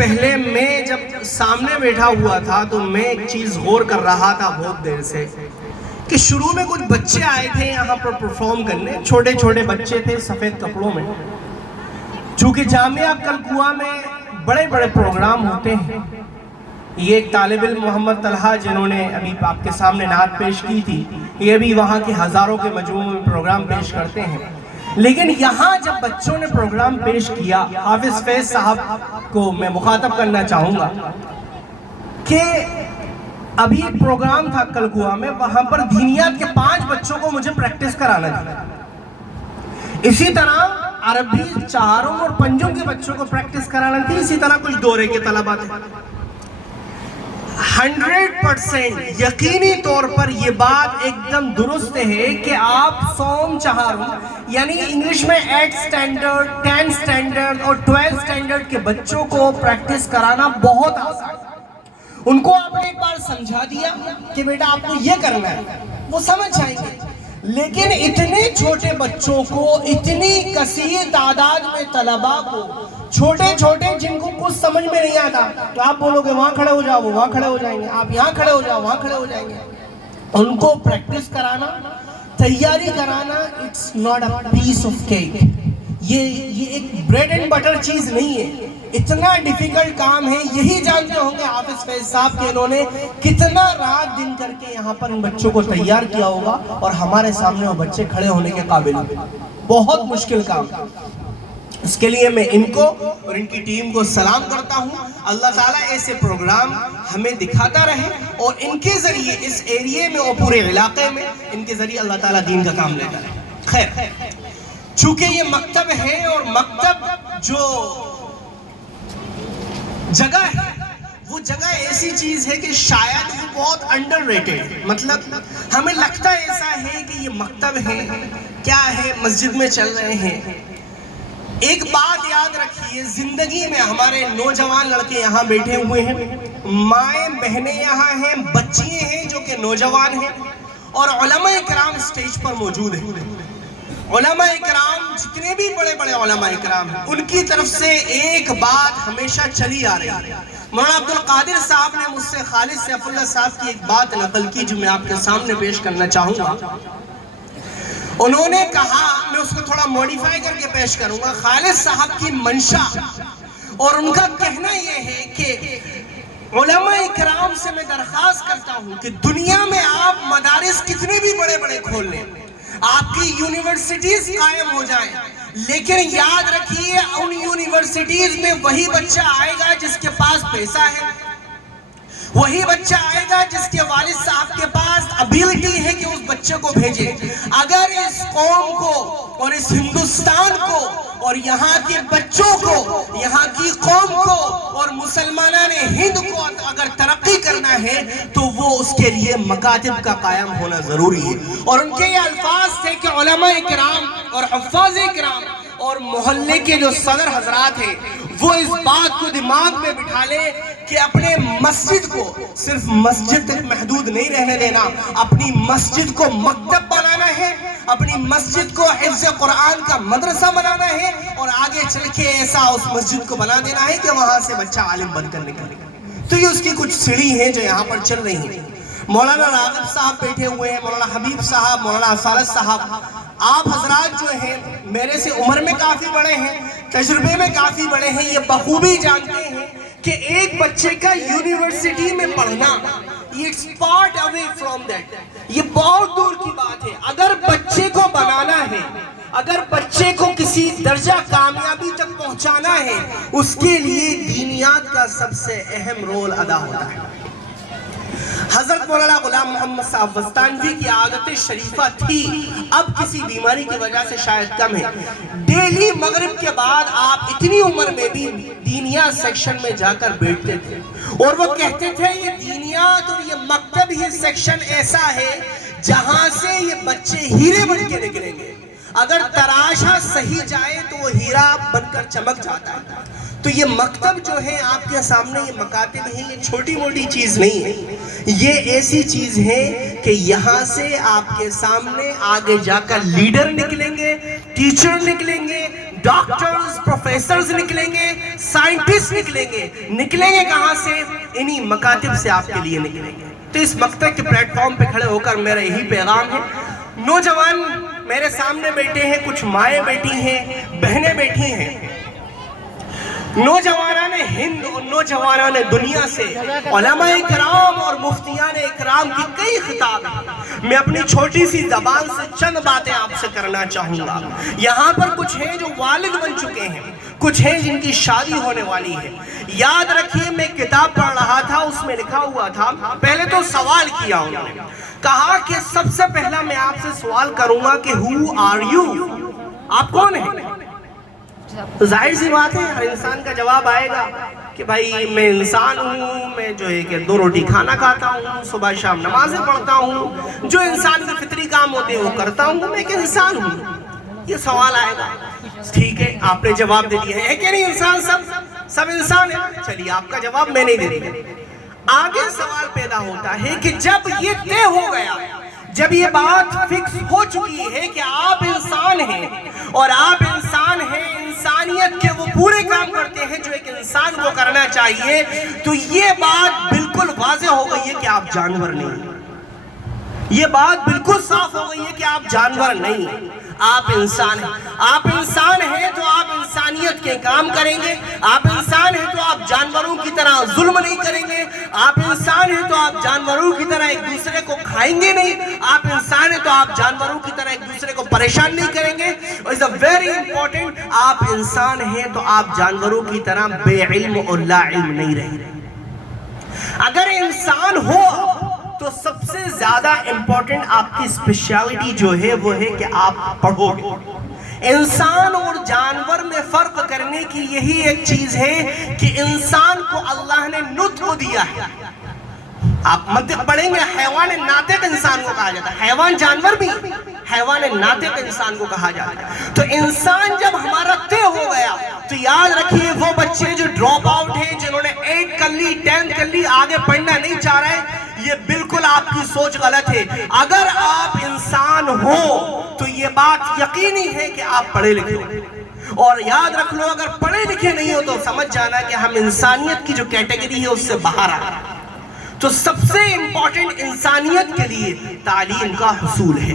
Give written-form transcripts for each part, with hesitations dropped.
پہلے میں جب سامنے بیٹھا ہوا تھا تو میں ایک چیز غور کر رہا تھا بہت دیر سے کہ شروع میں کچھ بچے آئے تھے یہاں پر پرفارم کرنے، چھوٹے چھوٹے بچے تھے سفید کپڑوں میں. چونکہ جامعہ کلکوا میں بڑے بڑے پروگرام ہوتے ہیں. یہ ایک طالب علم محمد طلحہ جنہوں نے ابھی آپ کے سامنے نعت پیش کی تھی، یہ بھی وہاں کے ہزاروں کے مجموعوں میں پروگرام پیش کرتے ہیں. لیکن یہاں جب بچوں نے پروگرام پیش کیا، حافظ فیض صاحب کو میں مخاطب کرنا چاہوں گا کہ ابھی پروگرام تھا کلکوا میں، وہاں پر دینیات کے 5 بچوں کو مجھے پریکٹس کرانا تھا. اسی طرح عربی چہاروں اور پنجوں کے بچوں کو پریکٹس کرانا تھی. اسی طرح کچھ دورے کے طلبہ تھے. 100% یقینی طور پر یہ بات ایک دم درست ہے کہ آپ سوم چہاروں یعنی انگلش میں 8 سٹینڈرڈ 10 سٹینڈرڈ اور 12 سٹینڈرڈ کے بچوں کو پریکٹس کرانا بہت آسان ہے. ان کو آپ نے ایک بار سمجھا دیا کہ بیٹا آپ کو یہ کرنا ہے، وہ سمجھ جائیں گے. لیکن اتنے چھوٹے بچوں کو، اتنی کثیر تعداد میں طلباء کو، چھوٹے چھوٹے جن کو کچھ سمجھ میں نہیں آتا، تو آپ بولو گے وہاں کھڑے ہو جاؤ، وہ وہاں کھڑے ہو جائیں گے، آپ یہاں کھڑے ہو جاؤ، وہاں کھڑے ہو جائیں گے. ان کو پریکٹس کرانا، تیاری کرانا، it's not a piece of cake. یہ ایک بریڈ اینڈ بٹر چیز نہیں ہے. اتنا ڈیفیکلٹ کام ہے. یہی جانتے ہوں گے حافظ فیض صاحب کہ انہوں نے کتنا رات دن کر کے یہاں پر ان بچوں کو تیار کیا ہوگا اور ہمارے سامنے وہ بچے کھڑے ہونے کے قابل ہیں. بہت مشکل کام. اس کے لیے میں ان کو اور ان کی ٹیم کو سلام کرتا ہوں. اللہ تعالیٰ ایسے پروگرام ہمیں دکھاتا رہے اور ان کے ذریعے اس ایریے میں اور پورے علاقے میں ان کے ذریعے اللہ تعالیٰ دین کا کام لیتا رہے. خیر، چونکہ یہ مکتب ہے اور مکتب جو جگہ ہے وہ جگہ ایسی چیز ہے کہ شاید وہ بہت انڈر ریٹڈ، مطلب ہمیں لگتا ایسا ہے کہ یہ مکتب ہے، کیا ہے، مسجد میں چل رہے ہیں. ایک بات یاد رکھیے، زندگی میں ہمارے نوجوان لڑکے یہاں بیٹھے ہوئے ہیں، مائیں بہنیں یہاں ہیں، بچیاں ہیں جو کہ نوجوان ہیں، اور علماء کرام اسٹیج پر موجود ہیں. علماء کرام جتنے بھی بڑے بڑے علماء کرام ہیں، ان کی طرف سے ایک بات ہمیشہ چلی آ رہی ہے. مولانا عبدالقادر صاحب نے مجھ سے خالد سیف اللہ صاحب کی ایک بات نقل کی جو میں آپ کے سامنے پیش کرنا چاہوں گا. انہوں نے کہا، میں اس کو تھوڑا موڈیفائی کر کے پیش کروں گا، خالد صاحب کی منشا اور ان کا کہنا یہ ہے کہ علماء کرام سے میں درخواست کرتا ہوں کہ دنیا میں آپ مدارس کتنے بھی بڑے بڑے کھول لیں، آپ کی یونیورسٹیز قائم ہو جائیں، لیکن یاد رکھیے ان یونیورسٹیز میں وہی بچہ آئے گا جس کے پاس پیسہ ہے، وہی بچہ آئے گا جس کے والد صاحب کے پاس ابیلٹی ہے کہ اس بچے کو بھیجے. اگر اس قوم کو اور اس ہندوستان کو اور یہاں کے بچوں کو، یہاں کی قوم کو اور مسلمانان ہند کو اگر ترقی کرنا ہے تو وہ اس کے لیے مکاتب کا قائم ہونا ضروری ہے. اور ان کے یہ الفاظ تھے کہ علماء کرام اور حفاظ کرام اور محلے کے جو صدر حضرات ہیں وہ اس بات کو دماغ میں بٹھا لے کہ اپنے مسجد کو صرف مسجد تک محدود نہیں رہنے دینا، اپنی مسجد کو مکتب بنانا ہے، اپنی مسجد کو حفظ قرآن کا مدرسہ بنانا ہے، اور آگے چل کے ایسا اس مسجد کو بنا دینا ہے کہ وہاں سے بچہ عالم بن کر نکلے. تو یہ اس کی کچھ سیڑھی ہیں جو یہاں پر چل رہی ہیں. مولانا راغب صاحب بیٹھے ہوئے ہیں، مولانا حبیب صاحب، مولانا اصالت صاحب. آپ حضرات جو ہیں میرے سے عمر میں کافی بڑے ہیں، تجربے میں کافی بڑے ہیں، یہ بخوبی جانتے ہیں کہ ایک بچے کا یونیورسٹی میں پڑھنا it's part away from that، یہ بہت دور کی بات ہے. اگر بچے کو بنانا ہے، اگر بچے کو کسی درجہ کامیابی تک پہنچانا ہے، اس کے لیے دینیات کا سب سے اہم رول ادا ہوتا ہے. حضرت مولانا غلام محمد صاحب وستانوی کی عادت شریفہ تھی، اب کسی بیماری کی وجہ سے شاید کم ہے، ڈیلی مغرب کے بعد آپ اتنی عمر میں بھی دینیات سیکشن میں جا کر بیٹھتے تھے اور وہ کہتے تھے یہ دینیات اور یہ مکتب ہی سیکشن ایسا ہے جہاں سے یہ بچے ہیرے بن کے نکلیں گے. اگر تراشا صحیح جائے تو وہ ہیرا بن کر چمک جاتا ہے. تو یہ مکتب جو ہے آپ کے سامنے، یہ مکاتب ہیں، یہ چھوٹی موٹی چیز نہیں ہے، یہ ایسی چیز ہے کہ یہاں سے آپ کے سامنے آگے جا کر لیڈر نکلیں گے، ٹیچر نکلیں گے، ڈاکٹرز، پروفیسرز نکلیں گے، سائنٹسٹ نکلیں گے کہاں سے؟ انہی مکاتب سے آپ کے لیے نکلیں گے۔ تو اس مکتب کے پلیٹ فارم پہ کھڑے ہو کر میرا یہی پیغام ہے، نوجوان میرے سامنے بیٹھے ہیں، کچھ مائیں بیٹھی ہیں، بہنیں بیٹھی ہیں، نوجوانان ہند اور نوجوانان دنیا سے علماء اکرام اور مفتیان اکرام کی کئی خطاب ہیں۔ میں اپنی چھوٹی سی زبان سے چند باتیں آپ سے کرنا چاہوں گا۔ یہاں پر کچھ ہیں جو والد بن چکے ہیں، کچھ ہیں جن کی شادی ہونے والی ہے۔ یاد رکھیے، میں کتاب پڑھ رہا تھا، اس میں لکھا ہوا تھا، پہلے تو سوال کیا انہوں نے، کہا کہ سب سے پہلا میں آپ سے سوال کروں گا کہ who are you؟ آپ کون ہیں؟ ظاہر سی بات ہے، ہر انسان کا جواب آئے گا کہ بھائی میں انسان ہوں، میں جو ہے کہ 2 روٹی کھانا کھاتا ہوں، صبح شام نمازیں پڑھتا ہوں، جو انسان کے فطری کام ہوتے ہیں وہ کرتا ہوں، میں ایک انسان ہوں۔ یہ سوال آئے گا، ٹھیک ہے، آپ نے جواب دے دیا ہے کہ نہیں انسان، سب انسان ہے، چلیے آپ کا جواب میں نہیں دے دیا۔ آگے سوال پیدا ہوتا ہے کہ جب یہ طے ہو گیا، جب یہ بات فکس ہو چکی ہے کہ آپ انسان ہیں اور آپ انسان ہیں، انسانیت کے وہ پورے کام کرتے ہیں جو ایک انسان کو کرنا چاہیے، تو یہ بات بالکل واضح ہو گئی ہے کہ آپ جانور نہیں۔ یہ بات بالکل صاف ہو گئی ہے کہ آپ جانور نہیں، آپ انسان ہیں۔ آپ انسان ہیں تو آپ انسانیت کے کام کریں گے، آپ انسان ہیں تو آپ جانوروں کی طرح ظلم نہیں کریں گے، آپ انسان ہیں تو آپ جانوروں کی طرح ایک دوسرے کو کھائیں گے نہیں، آپ انسان ہیں تو آپ جانوروں کی طرح ایک دوسرے کو پریشان نہیں کریں گے۔ اور it's a very important، آپ انسان ہیں تو آپ جانوروں کی طرح بے علم اور لا علم نہیں رہیں۔ اگر انسان ہو تو سب سے زیادہ امپورٹنٹ آپ کی اسپیشلٹی جو ہے وہ ہے کہ آپ پڑھو گے۔ انسان اور جانور میں فرق کرنے کی یہی ایک چیز ہے کہ انسان کو اللہ نے نطق دیا ہے۔ آپ منطق پڑھیں گے، حیوان ناطق انسان کو کہا جاتا ہے، حیوان جانور بھی حیوان ناطق انسان کو کہا جاتا ہے۔ تو انسان جب ہمارا طے ہو گیا تو یاد رکھیے، وہ بچے جو ڈراپ آؤٹ ہیں، جنہوں نے 8 کر لی، 10 کر لی، آگے پڑھنا نہیں چاہ رہے، یہ بالکل آپ کی سوچ غلط ہے۔ اگر آپ انسان ہو تو یہ بات یقینی ہے کہ آپ پڑھے لکھے ہو، اور یاد رکھ لو اگر پڑھے لکھے نہیں ہو تو سمجھ جانا کہ ہم انسانیت کی جو کیٹیگری ہے اس سے باہر آ رہے ہیں۔ تو سب سے امپورٹنٹ انسانیت کے لیے تعلیم کا حصول ہے۔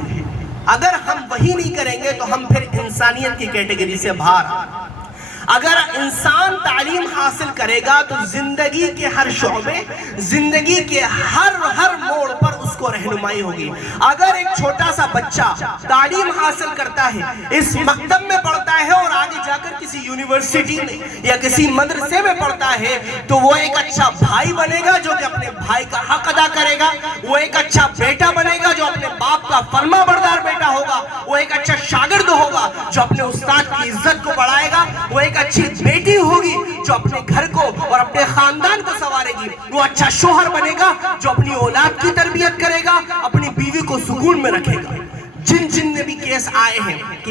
اگر ہم وہی نہیں کریں گے تو ہم پھر انسانیت کی کیٹیگری سے باہر آ رہے ہیں۔ اگر انسان تعلیم حاصل کرے گا تو زندگی کے ہر شعبے، زندگی کے ہر موڑ پر اس کو رہنمائی ہوگی۔ اگر ایک چھوٹا سا بچہ تعلیم حاصل کرتا ہے، اس مکتب میں پڑھتا ہے اور آگے جا کر کسی یونیورسٹی میں یا کسی مدرسے میں پڑھتا ہے، تو وہ ایک اچھا بھائی بنے گا جو کہ اپنے بھائی کا حق ادا کرے گا، وہ ایک اچھا بیٹا بنے گا جو اپنے باپ کا فرما بردار بیٹا ہوگا، وہ ایک اچھا شاگرد ہوگا جو اپنے استاد کی عزت کو بڑھائے گا، وہ ایک اچھی بیٹی ہوگی جو اپنے گھر کو اور اپنے خاندان کو سنوارے گی، وہ اچھا شوہر بنے گا جو اپنی اولاد کی تربیت کرے گا، اپنی بیوی کو سکون میں رکھے گا۔ جن نے بھی کیس آئے ہیں کہ